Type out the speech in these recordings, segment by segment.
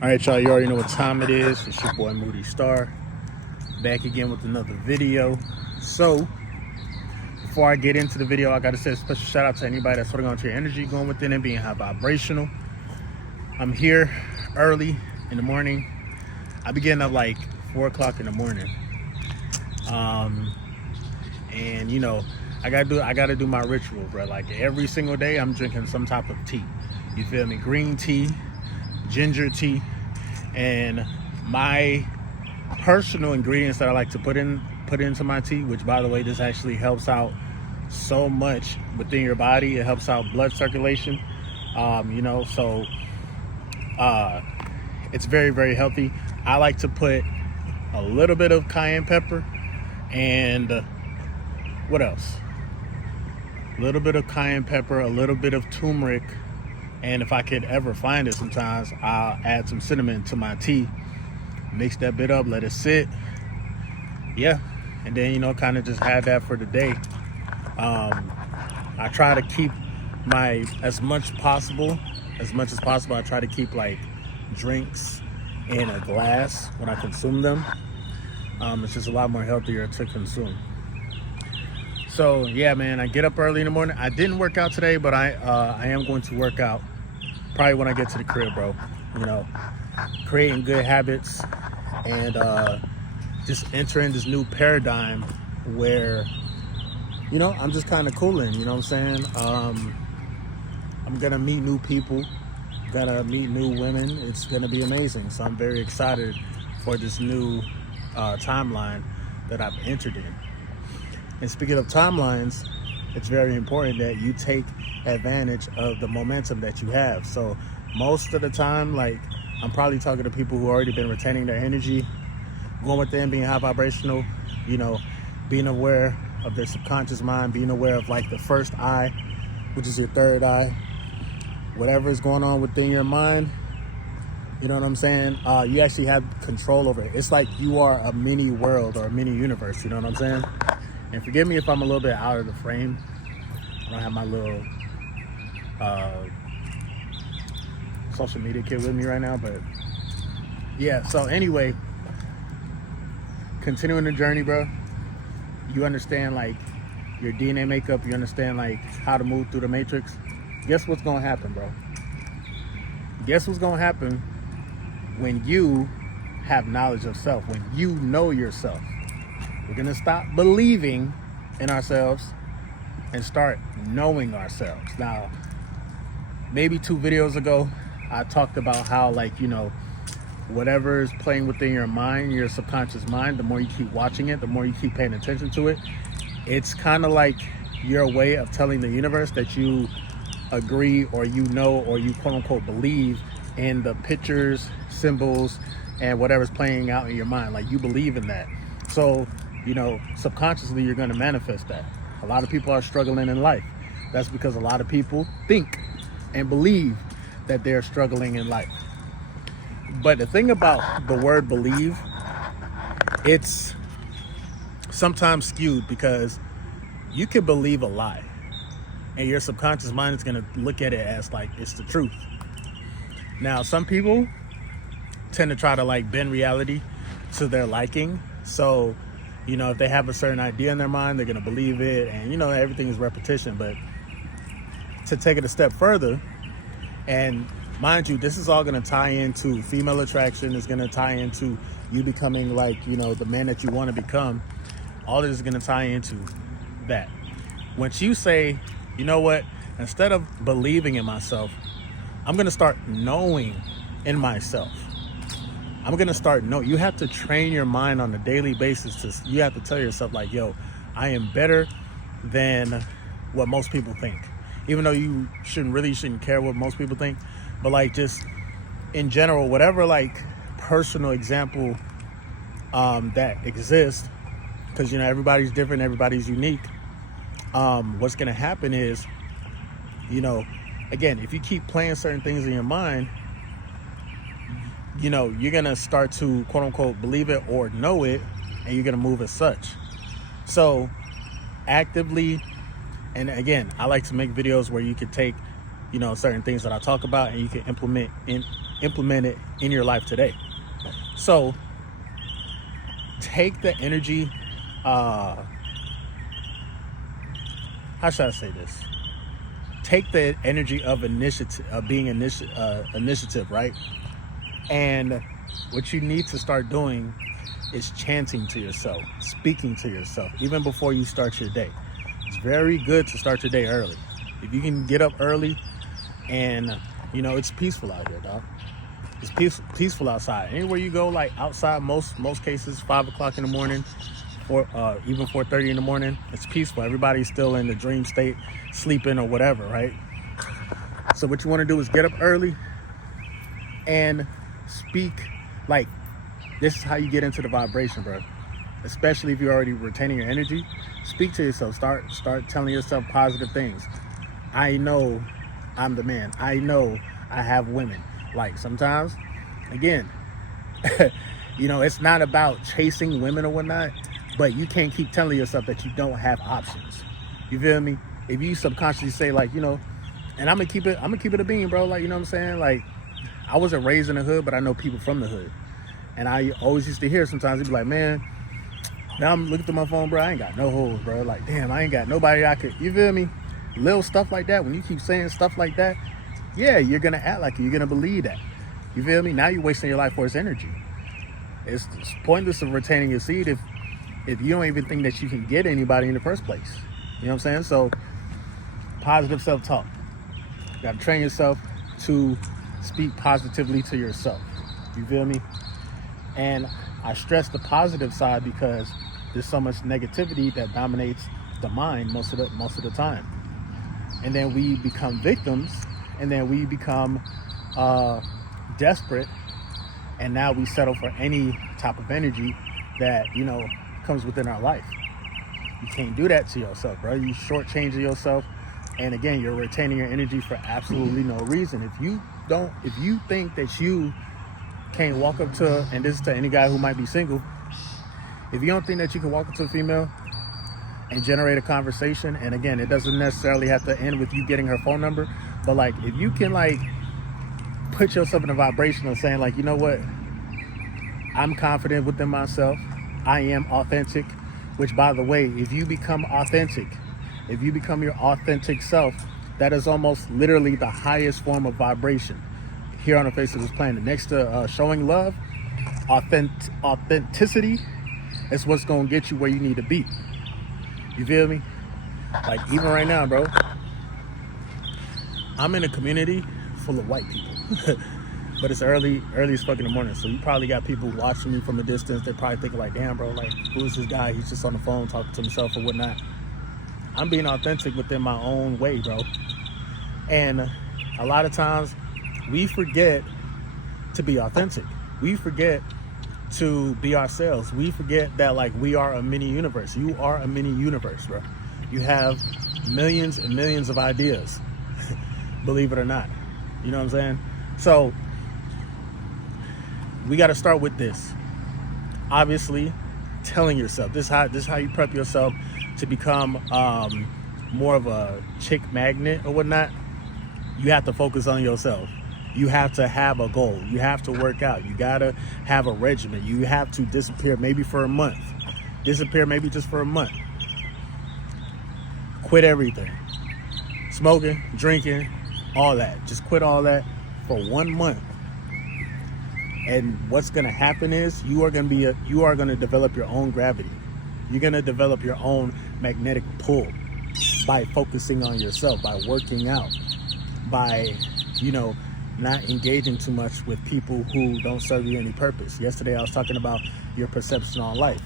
All right, y'all, you already know what time it is. It's your boy Moody Starr, back again with another video. So, before I get into the video, I got to say a special shout out to anybody that's holding on to your energy, going within and being high vibrational. I'm here early in the morning. I begin at like 4 o'clock in the morning. And you know, I gotta do my ritual, bro. Like every single day, I'm drinking some type of tea. You feel me? Green tea, ginger tea, and my personal ingredients that I like to put into my tea, which by the way, this actually helps out so much within your body. It helps out blood circulation. So it's very, very healthy. I like to put a little bit of cayenne pepper and what else? A little bit of cayenne pepper, a little bit of turmeric, and if I could ever find it sometimes, I'll add some cinnamon to my tea, mix that bit up, let it sit. Yeah, and then, you know, kind of just have that for the day. I try to keep as much as possible, I try to keep like drinks in a glass when I consume them. It's just a lot more healthier to consume. So yeah, man, I get up early in the morning. I didn't work out today, but I am going to work out probably when I get to the crib, bro. You know, creating good habits and just entering this new paradigm where, you know, I'm just kind of cooling, you know what I'm saying? I'm gonna meet new people, gonna meet new women. It's gonna be amazing. So I'm very excited for this new timeline that I've entered in. And speaking of timelines, it's very important that you take advantage of the momentum that you have. So most of the time, like, I'm probably talking to people who already been retaining their energy, going within, being high vibrational, you know, being aware of their subconscious mind, being aware of like the first eye, which is your third eye, whatever is going on within your mind. You know what I'm saying? You actually have control over it. It's like you are a mini world or a mini universe. You know what I'm saying? And forgive me if I'm a little bit out of the frame. I don't have my little social media kit with me right now, but yeah. So anyway, continuing the journey, bro. You understand like your DNA makeup. You understand like how to move through the matrix. Guess what's gonna happen, bro? Guess what's gonna happen when you have knowledge of self, when you know yourself. We're gonna stop believing in ourselves and start knowing ourselves. Now, maybe 2 videos ago, I talked about how, like, you know, whatever is playing within your mind, your subconscious mind, the more you keep watching it, the more you keep paying attention to it, it's kind of like your way of telling the universe that you agree or you know or you quote unquote believe in the pictures, symbols, and whatever's playing out in your mind. Like, you believe in that. So, you know, subconsciously you're going to manifest that. A lot of people are struggling in life. That's because a lot of people think and believe that they're struggling in life. But the thing about the word believe, it's sometimes skewed because you can believe a lie and your subconscious mind is going to look at it as like it's the truth. Now, some people tend to try to like bend reality to their liking. So, you know, if they have a certain idea in their mind, they're going to believe it. And, you know, everything is repetition. But to take it a step further, and mind you, this is all going to tie into female attraction. It's going to tie into you becoming like, you know, the man that you want to become. All this is going to tie into that. Once you say, you know what, instead of believing in myself, I'm going to start knowing in myself. I'm going to start you have to train your mind on a daily basis. You have to tell yourself like, yo, I am better than what most people think. Even though you shouldn't care what most people think. But like, just in general, whatever like personal example that exists, because, you know, everybody's different, everybody's unique. What's going to happen is, you know, again, if you keep playing certain things in your mind, you know, you're going to start to quote unquote believe it or know it, and you're going to move as such. So actively, and again, I like to make videos where you can take, you know, certain things that I talk about and you can implement implement it in your life today. So take the energy, how should I say this? Take the energy of initiative, of being initiative, right? And what you need to start doing is chanting to yourself, speaking to yourself, even before you start your day. It's very good to start your day early. If you can get up early, and you know, it's peaceful out here, dog. It's peaceful outside. Anywhere you go, like outside, most cases, 5 o'clock in the morning, or even 4:30 in the morning, it's peaceful. Everybody's still in the dream state, sleeping or whatever, right? So what you want to do is get up early and speak. Like, this is how you get into the vibration, bro. Especially if you're already retaining your energy. Speak to yourself. Start telling yourself positive things. I know I'm the man. I know I have women. Like, sometimes, again, you know, it's not about chasing women or whatnot, but you can't keep telling yourself that you don't have options. You feel me? If you subconsciously say, like, you know, and I'm gonna keep it a bean, bro. Like, you know what I'm saying? Like, I wasn't raised in the hood, but I know people from the hood. And I always used to hear sometimes, they'd be like, man, now I'm looking through my phone, bro, I ain't got no hoes, bro. Like, damn, I ain't got nobody I could, you feel me? Little stuff like that. When you keep saying stuff like that, yeah, you're gonna act like it. You're gonna believe that. You feel me? Now you're wasting your life force energy. It's pointless of retaining your seed if you don't even think that you can get anybody in the first place. You know what I'm saying? So, positive self-talk. You gotta train yourself to speak positively to yourself. You feel me? And I stress the positive side because there's so much negativity that dominates the mind most of the time. And then we become victims, and then we become desperate, and now we settle for any type of energy that, you know, comes within our life. You can't do that to yourself, bro. You shortchanging yourself, and again, you're retaining your energy for absolutely no reason. If you think that you can't walk up to, and this is to any guy who might be single, if you don't think that you can walk up to a female and generate a conversation, and again, it doesn't necessarily have to end with you getting her phone number, but like, if you can like put yourself in a vibration of saying, like, you know what, I'm confident within myself, I am authentic, which, by the way, if you become authentic, if you become your authentic self, that is almost literally the highest form of vibration here on the face of this planet. Next to showing love, authenticity is what's going to get you where you need to be. You feel me? Like, even right now, bro, I'm in a community full of white people. But it's early as fuck in the morning, so you probably got people watching me from a distance. They're probably thinking like, damn, bro, like, who is this guy? He's just on the phone talking to himself or whatnot. I'm being authentic within my own way, bro. And a lot of times we forget to be authentic. We forget to be ourselves. We forget that, like, we are a mini universe. You are a mini universe, bro. You have millions and millions of ideas, believe it or not. You know what I'm saying? So we got to start with this. Obviously, telling yourself, this is how you prep yourself to become more of a chick magnet or whatnot. You have to focus on yourself. You have to have a goal. You have to work out. You got to have a regimen. You have to disappear maybe for a month. Disappear maybe just for a month. Quit everything. Smoking, drinking, all that. Just quit all that for 1 month. And what's going to happen is you are going to develop your own gravity. You're going to develop your own magnetic pull by focusing on yourself, by working out, by, you know, not engaging too much with people who don't serve you any purpose. Yesterday I was talking about your perception on life.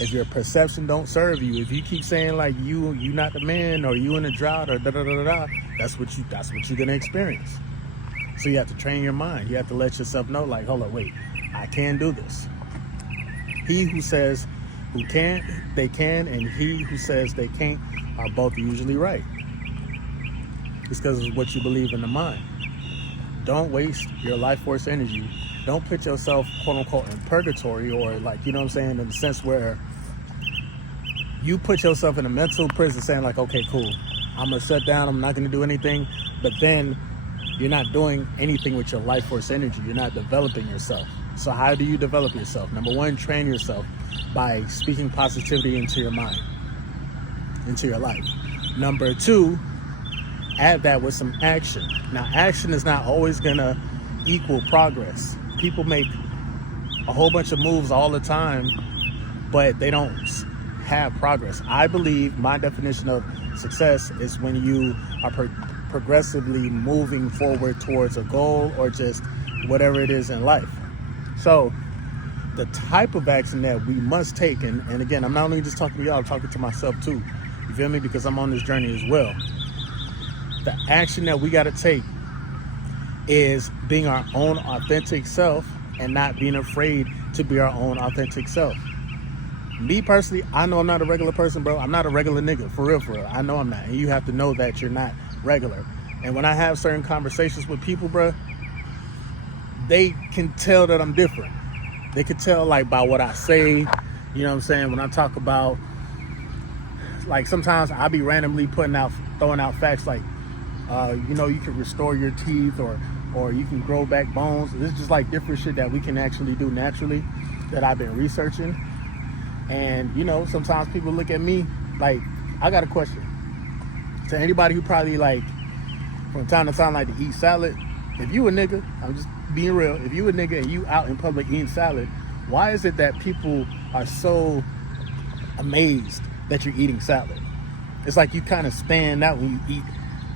If your perception don't serve you, if you keep saying like you not the man, or you in a drought, or that's what you're gonna experience. So you have to train your mind. You have to let yourself know, like, hold on, wait, I can do this. He who says who can't, they can, and he who says they can't are both usually right. It's because of what you believe in the mind. Don't waste your life force energy. Don't put yourself, quote unquote, in purgatory, or like, you know what I'm saying, in the sense where you put yourself in a mental prison saying like, okay, cool, I'm gonna shut down, I'm not gonna do anything. But then you're not doing anything with your life force energy. You're not developing yourself. So how do you develop yourself? Number one, train yourself by speaking positivity into your mind, into your life. Number two, add that with some action. Now, action is not always gonna equal progress. People make a whole bunch of moves all the time, but they don't have progress. I believe my definition of success is when you are progressively moving forward towards a goal or just whatever it is in life. So the type of action that we must take, and again, I'm not only just talking to y'all, I'm talking to myself too. You feel me? Because I'm on this journey as well. The action that we got to take is being our own authentic self and not being afraid to be our own authentic self. Me personally, I know I'm not a regular person, bro. I'm not a regular nigga, for real, for real. I know I'm not. And you have to know that you're not regular. And when I have certain conversations with people, bro, they can tell that I'm different. They can tell, like, by what I say, you know what I'm saying? When I talk about, like, sometimes I be randomly throwing out facts like, you know, you can restore your teeth or you can grow back bones. This is just like different shit that we can actually do naturally that I've been researching. And, you know, sometimes people look at me like, I got a question. To anybody who probably, like, from time to time like to eat salad, if you a nigga, I'm just being real, if you a nigga and you out in public eating salad, why is it that people are so amazed that you're eating salad? It's like you kind of stand out when you eat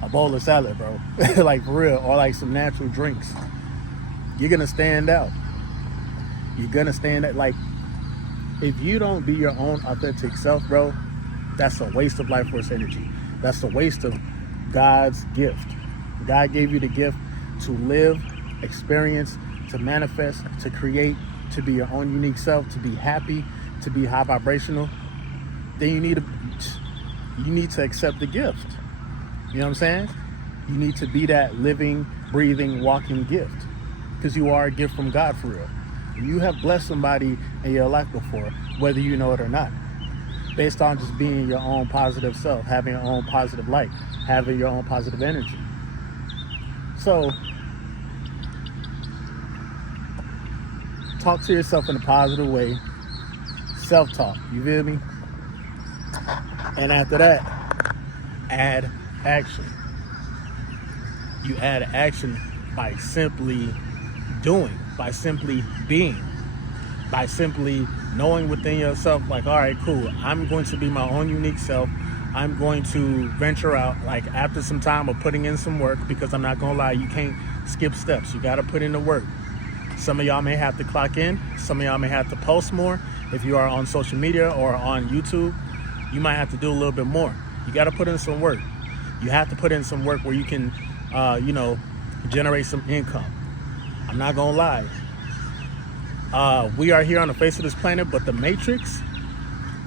a bowl of salad, bro. Like, for real. Or like some natural drinks. You're gonna stand out. You're gonna stand out. Like, if you don't be your own authentic self, bro, that's a waste of life force energy. That's a waste of God's gift. God gave you the gift to live, experience, to manifest, to create, to be your own unique self, to be happy, to be high vibrational. Then you need to accept the gift. You know what I'm saying? You need to be that living, breathing, walking gift, because you are a gift from God, for real. You have blessed somebody in your life before, whether you know it or not, based on just being your own positive self, having your own positive light, having your own positive energy. So, talk to yourself in a positive way. Self-talk, you feel me? And after that, add action. You add action by simply doing, by simply being, by simply knowing within yourself, like, all right, cool, I'm going to be my own unique self. I'm going to venture out, like, after some time of putting in some work, because I'm not gonna lie, you can't skip steps. You got to put in the work. Some of y'all may have to clock in. Some of y'all may have to post more. If you are on social media or on YouTube, you might have to do a little bit more. You got to put in some work. You have to put in some work where you can, you know, generate some income. I'm not gonna lie. We are here on the face of this planet, but the Matrix,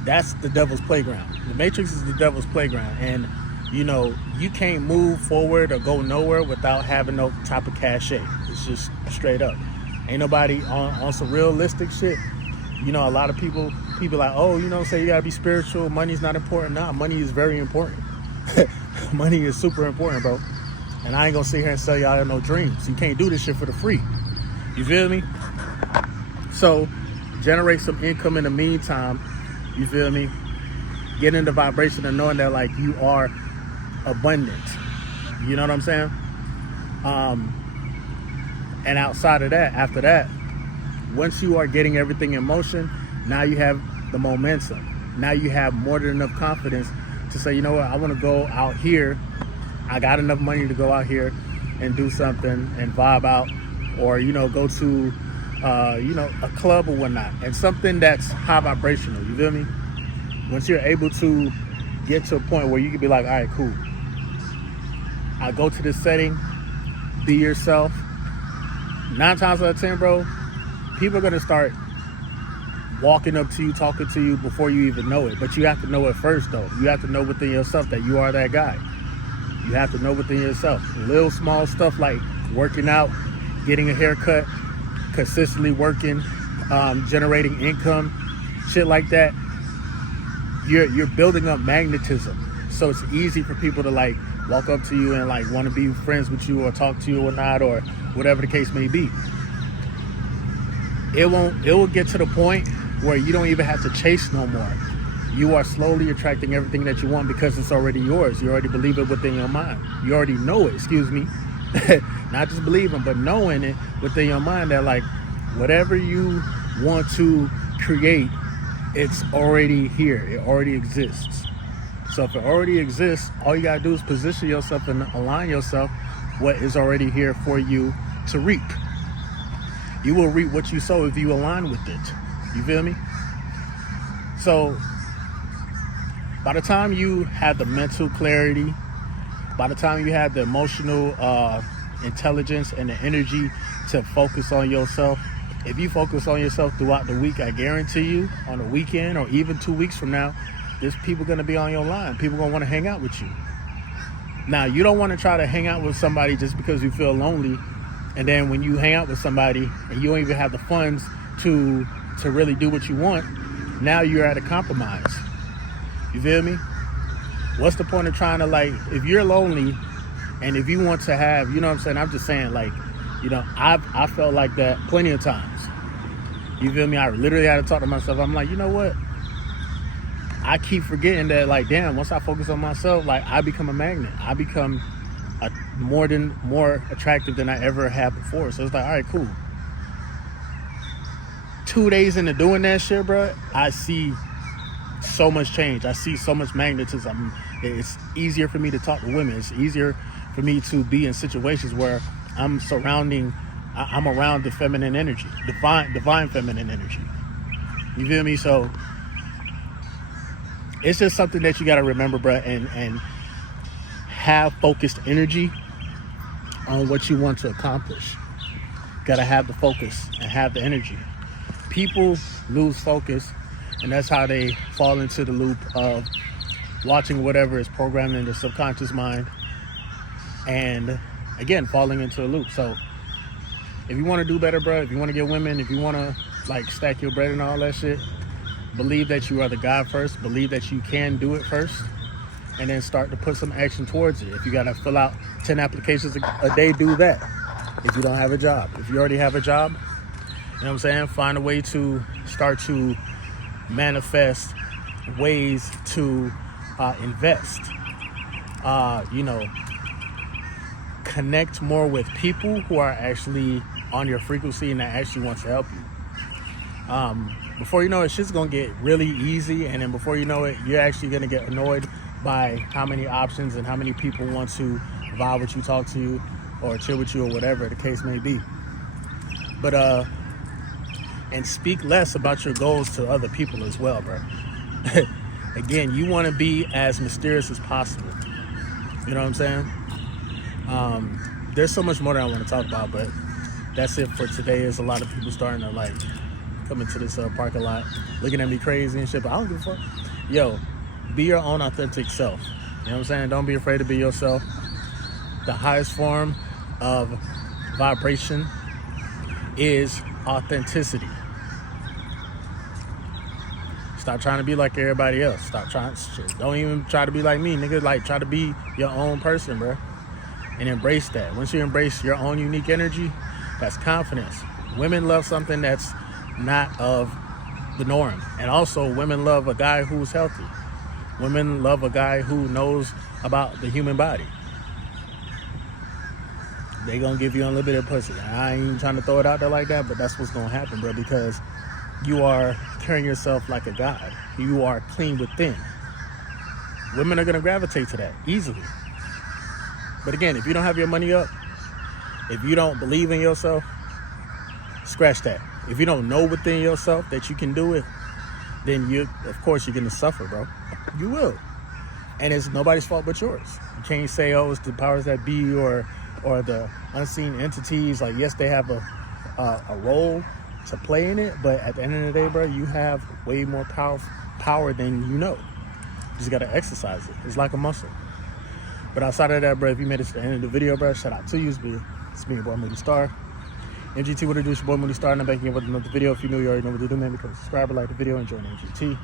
that's the devil's playground. The Matrix is the devil's playground. And, you know, you can't move forward or go nowhere without having no type of cachet. It's just straight up. Ain't nobody on some realistic shit. You know, a lot of people like, oh, you know, say you gotta be spiritual, money's not important. Nah, money is very important. Money is super important, bro. And I ain't gonna sit here and sell y'all no dreams. You can't do this shit for the free. You feel me? So, generate some income in the meantime. You feel me? Get in the vibration of knowing that, like, you are abundant. You know what I'm saying? And outside of that, after that, once you are getting everything in motion, now you have the momentum. Now you have more than enough confidence to say, you know what, I want to go out here. I got enough money to go out here and do something and vibe out, or, you know, go to, you know, a club or whatnot, and something that's high vibrational. You feel me? Once you're able to get to a point where you can be like, all right, cool, I go to this setting, be yourself. 9 times out of 10, bro, people are going to start walking up to you, talking to you before you even know it. But you have to know it first, though. You have to know within yourself that you are that guy. You have to know within yourself. Little small stuff like working out, getting a haircut, consistently working, generating income, shit like that. You're building up magnetism. So it's easy for people to, like, walk up to you and like want to be friends with you or talk to you or not, or whatever the case may be. It will get to the point where you don't even have to chase no more. You are slowly attracting everything that you want because it's already yours. You already believe it within your mind. You already know it, not just believing, but knowing it within your mind that like whatever you want to create, it's already here. It already exists. So if it already exists, all you gotta do is position yourself and align yourself what is already here for you to reap. You will reap what you sow if you align with it. You feel me? So by the time you have the mental clarity, by the time you have the emotional intelligence and the energy to focus on yourself, if you focus on yourself throughout the week, I guarantee you, on the weekend or even 2 weeks from now, there's people going to be on your line. People going to want to hang out with you. Now, you don't want to try to hang out with somebody just because you feel lonely. And then when you hang out with somebody and you don't even have the funds to really do what you want, now you're at a compromise. You feel me? What's the point of trying to, like, if you're lonely and if you want to have, you know what I'm saying? I'm just saying, like, you know, I felt like that plenty of times. You feel me? I literally had to talk to myself. I'm like, you know what? I keep forgetting that, like, damn, once I focus on myself, like, I become a magnet. I become more attractive than I ever had before. So it's like, all right, cool. 2 days into doing that shit, bro, I see so much change. I see so much magnetism. It's easier for me to talk to women. It's easier for me to be in situations where I'm around the feminine energy, divine feminine energy. You feel me? So it's just something that you got to remember, bro, and have focused energy on what you want to accomplish. Got to have the focus and have the energy. People lose focus, and that's how they fall into the loop of watching whatever is programmed in their subconscious mind, and again, falling into a loop. So if you want to do better, bro, if you want to get women, if you want to like stack your bread and all that shit, believe that you are the guy first, believe that you can do it first, and then start to put some action towards it. If you got to fill out 10 applications a day, do that. If you don't have a job, if you already have a job, you know what I'm saying? Find a way to start to manifest ways to invest. Connect more with people who are actually on your frequency and that actually wants to help you. Before you know it, shit's gonna get really easy, and then before you know it, you're actually gonna get annoyed by how many options and how many people want to vibe with you, talk to you, or chill with you, or whatever the case may be. But and speak less about your goals to other people as well, bro. Again, you want to be as mysterious as possible. You know what I'm saying? There's so much more that I want to talk about, but that's it for today. There's a lot of people starting to like come into this parking lot looking at me crazy and shit, but I don't give a fuck. Yo, be your own authentic self. You know what I'm saying? Don't be afraid to be yourself. The highest form of vibration is authenticity. Stop trying to be like everybody else. Don't even try to be like me, nigga. Like, try to be your own person, bro. And embrace that. Once you embrace your own unique energy, that's confidence. Women love something that's not of the norm. And also, women love a guy who's healthy. Women love a guy who knows about the human body. They gonna give you unlimited pussy. I ain't trying to throw it out there like that, but that's what's gonna happen, bro, because you are carrying yourself like a god. You are clean within. Women are gonna gravitate to that easily. But again, if you don't have your money up, if you don't believe in yourself, scratch that. If you don't know within yourself that you can do it, then of course you're gonna suffer, bro. You will. And it's nobody's fault but yours. You can't say, oh, it's the powers that be or the unseen entities. Like, yes, they have a role to play in it, but at the end of the day, bro, you have way more power than you know. You just gotta exercise it. It's like a muscle. But outside of that, bro, if you made it to the end of the video, bro, shout out to you. It's me, your boy Moody Starr. MGT, what it do? It's your boy Moody Starr, and I'm back again with another video. If you're new, you already know what to do, man. Become a subscriber, like the video, and join MGT.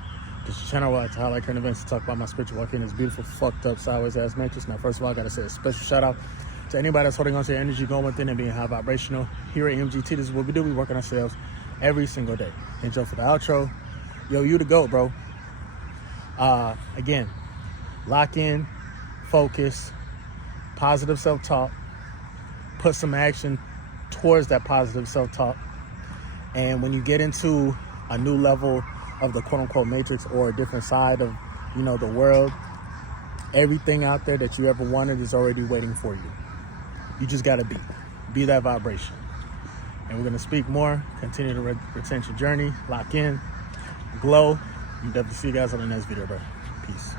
This is a channel where I like to highlight current events to talk about my spiritual walk in this beautiful, fucked up, sideways ass matrix. Now, first of all, I gotta say a special shout out to anybody that's holding on to their energy, going within and being high vibrational. Here at MGT, this is what we do. We work on ourselves every single day. Intro for the outro. Yo, you the GOAT, bro. Again, lock in, focus, positive self-talk, put some action towards that positive self-talk. And when you get into a new level of the quote-unquote matrix or a different side of, the world, everything out there that you ever wanted is already waiting for you. You just got to be that vibration. And we're going to speak more, continue the retention journey, lock in, glow. And definitely see you guys on the next video, bro. Peace.